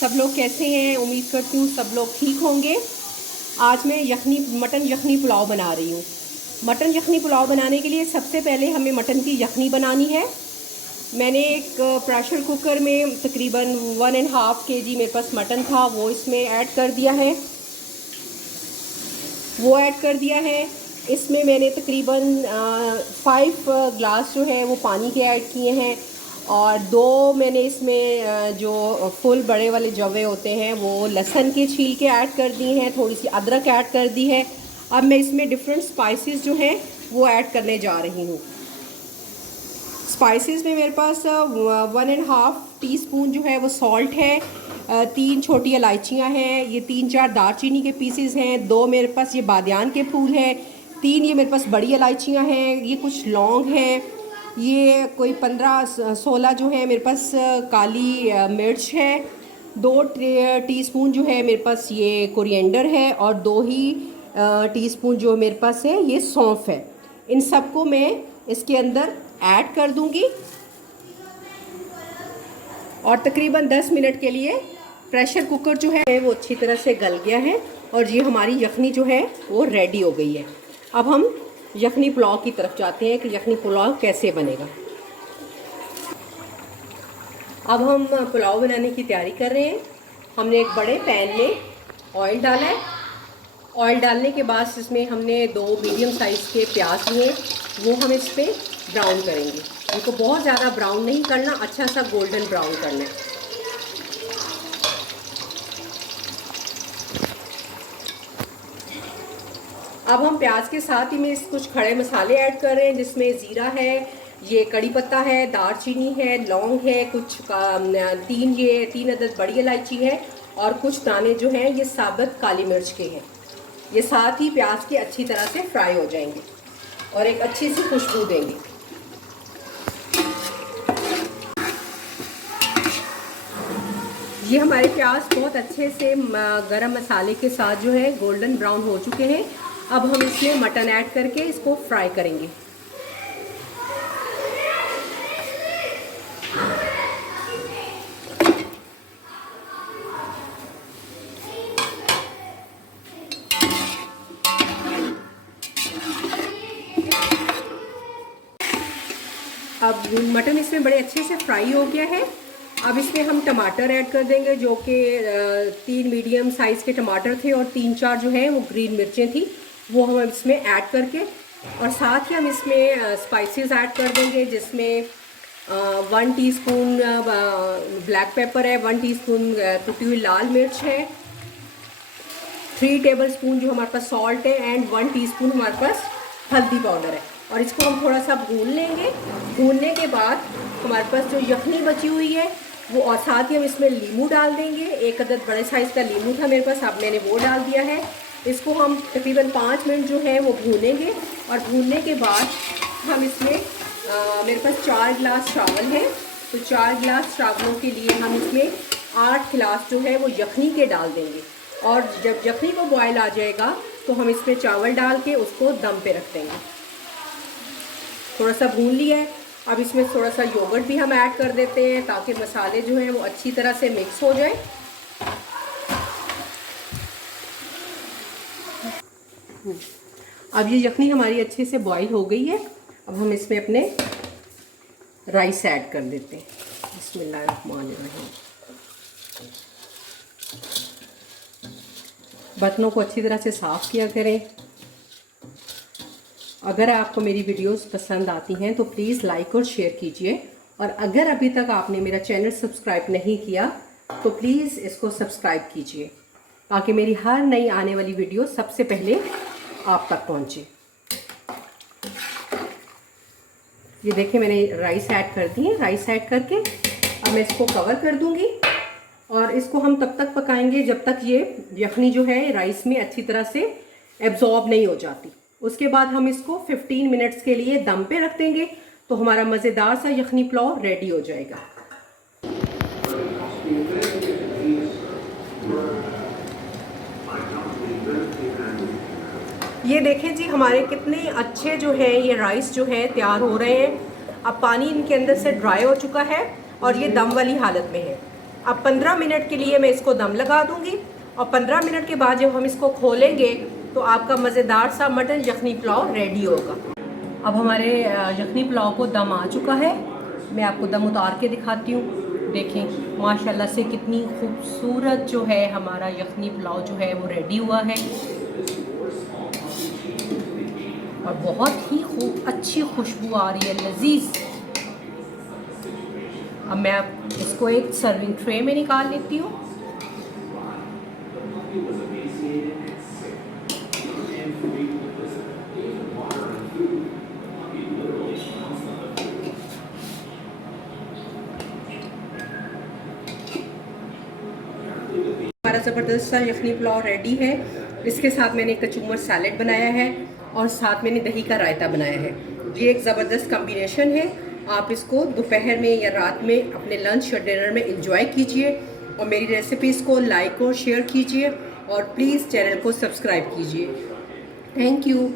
सब लोग कैसे हैं? उम्मीद करती हूँ सब लोग ठीक होंगे। आज मैं मटन यखनी पुलाव बना रही हूँ। मटन यखनी पुलाव बनाने के लिए सबसे पहले हमें मटन की यखनी बनानी है। मैंने एक प्रेशर कुकर में तकरीबन 1.5 kg मेरे पास मटन था, वो इसमें ऐड कर दिया है। इसमें मैंने तकरीबन 5 ग्लास जो है वो पानी के ऐड किए हैं, और 2 मैंने इसमें जो फुल बड़े वाले जवे होते हैं वो लहसुन के छील के ऐड कर दिए हैं, थोड़ी सी अदरक ऐड कर दी है। अब मैं इसमें डिफरेंट स्पाइसेस जो हैं वो ऐड करने जा रही हूँ। स्पाइसेस में मेरे पास 1.5 टीस्पून जो है वो सॉल्ट है, 3 छोटी इलायचियाँ हैं, ये 3-4 दालचीनी के पीसेस हैं, 2 मेरे पास ये बादियान के फूल हैं, 3 ये मेरे पास बड़ी इलायचियाँ हैं, ये कुछ लौंग हैं, ये कोई 15-16 जो है मेरे पास काली मिर्च है, 2 टीस्पून जो है मेरे पास ये कोरिएंडर है, और 2 ही टीस्पून जो मेरे पास है ये सौंफ है। इन सबको मैं इसके अंदर ऐड कर दूंगी और तकरीबन 10 मिनट के लिए प्रेशर कुकर जो है वो अच्छी तरह से गल गया है, और ये हमारी यखनी जो है वो रेडी हो गई है। अब हम यखनी पुलाव की तरफ जाते हैं कि यखनी पुलाव कैसे बनेगा। अब हम पुलाव बनाने की तैयारी कर रहे हैं। हमने एक बड़े पैन में ऑयल डाला है। ऑयल डालने के बाद इसमें हमने 2 मीडियम साइज़ के प्याज लिए, वो हम इस पर ब्राउन करेंगे। इनको बहुत ज़्यादा ब्राउन नहीं करना, अच्छा सा गोल्डन ब्राउन करना है। अब हम प्याज के साथ ही में कुछ खड़े मसाले ऐड कर रहे हैं, जिसमें ज़ीरा है, ये कड़ी पत्ता है, दालचीनी है, लौंग है, कुछ 3 अदद बड़ी इलायची है, और कुछ दाने जो हैं ये साबुत काली मिर्च के हैं। ये साथ ही प्याज के अच्छी तरह से फ्राई हो जाएंगे और एक अच्छी सी खुशबू देंगे। ये हमारे प्याज बहुत अच्छे से गरम मसाले के साथ जो है गोल्डन ब्राउन हो चुके हैं। अब हम इसमें मटन ऐड करके इसको फ्राई करेंगे। अब मटन इसमें बड़े अच्छे से फ्राई हो गया है। अब इसमें हम टमाटर ऐड कर देंगे, जो कि 3 मीडियम साइज़ के टमाटर थे, और 3-4 जो है वो ग्रीन मिर्चें थी, वो हम इसमें ऐड करके, और साथ ही हम इसमें स्पाइसेस ऐड कर देंगे, जिसमें 1 टीस्पून ब्लैक पेपर है, 1 टीस्पून कुटी हुई लाल मिर्च है, 3 टेबलस्पून जो हमारे पास सॉल्ट है, एंड 1 टीस्पून हमारे पास हल्दी पाउडर है। और इसको हम थोड़ा सा भून लेंगे। भूनने के बाद हमारे पास जो यखनी बची हुई है वो, और साथ ही हम इसमें लीमू डाल देंगे। 1 अदद बड़े साइज़ का लीमू था मेरे पास, अब मैंने वो डाल दिया है। इसको हम तकरीबन 5 मिनट जो है वो भूनेंगे, और भूनने के बाद हम इसमें मेरे पास 4 गिलास चावल हैं, तो 4 गिलास चावलों के लिए हम इसमें 8 गिलास जो है वो यखनी के डाल देंगे। और जब यखनी को बॉयल आ जाएगा तो हम इसमें चावल डाल के उसको दम पे रख देंगे। थोड़ा सा भून लिया है। अब इसमें थोड़ा सा योगर्ट भी हम ऐड कर देते हैं, ताकि मसाले जो हैं वो अच्छी तरह से मिक्स हो जाए। अब ये यखनी हमारी अच्छे से बॉईल हो गई है। अब हम इसमें अपने राइस ऐड कर देते हैं। बिस्मिल्लाहिर्रहमानिर्रहीम। बर्तनों को अच्छी तरह से साफ़ किया करें। अगर आपको मेरी वीडियोस पसंद आती हैं तो प्लीज़ लाइक और शेयर कीजिए, और अगर अभी तक आपने मेरा चैनल सब्सक्राइब नहीं किया तो प्लीज़ इसको सब्सक्राइब कीजिए, ताकि मेरी हर नई आने वाली वीडियो सबसे पहले आप तक पहुंचे। ये देखिए मैंने राइस ऐड कर दी है। राइस ऐड करके अब मैं इसको कवर कर दूंगी, और इसको हम तब तक पकाएंगे जब तक ये यखनी जो है राइस में अच्छी तरह से एब्जॉर्ब नहीं हो जाती। उसके बाद हम इसको 15 मिनट्स के लिए दम पे रख देंगे, तो हमारा मज़ेदार सा यखनी पुलाव रेडी हो जाएगा। ये देखें जी, हमारे कितने अच्छे जो है ये राइस जो है तैयार हो रहे हैं। अब पानी इनके अंदर से ड्राई हो चुका है और ये दम वाली हालत में है। अब 15 मिनट के लिए मैं इसको दम लगा दूंगी और 15 मिनट के बाद जब हम इसको खोलेंगे तो आपका मज़ेदार सा मटन यखनी पुलाव रेडी होगा। अब हमारे यखनी पुलाव को दम आ चुका है, मैं आपको दम उतार के दिखाती हूँ। देखें माशाल्लाह से कितनी खूबसूरत जो है हमारा यखनी पुलाव जो है वो रेडी हुआ है और बहुत ही अच्छी खुशबू आ रही है, लजीज। अब मैं इसको एक सर्विंग ट्रे में निकाल लेती हूँ। हमारा ज़बरदस्त सा यखनी पुलाव रेडी है। इसके साथ मैंने कचूमर सैलेड बनाया है और साथ मैंने दही का रायता बनाया है। ये एक ज़बरदस्त कॉम्बिनेशन है। आप इसको दोपहर में या रात में अपने लंच या डिनर में इंजॉय कीजिए और मेरी रेसिपीज़ को लाइक और शेयर कीजिए और प्लीज़ चैनल को सब्सक्राइब कीजिए। Thank you.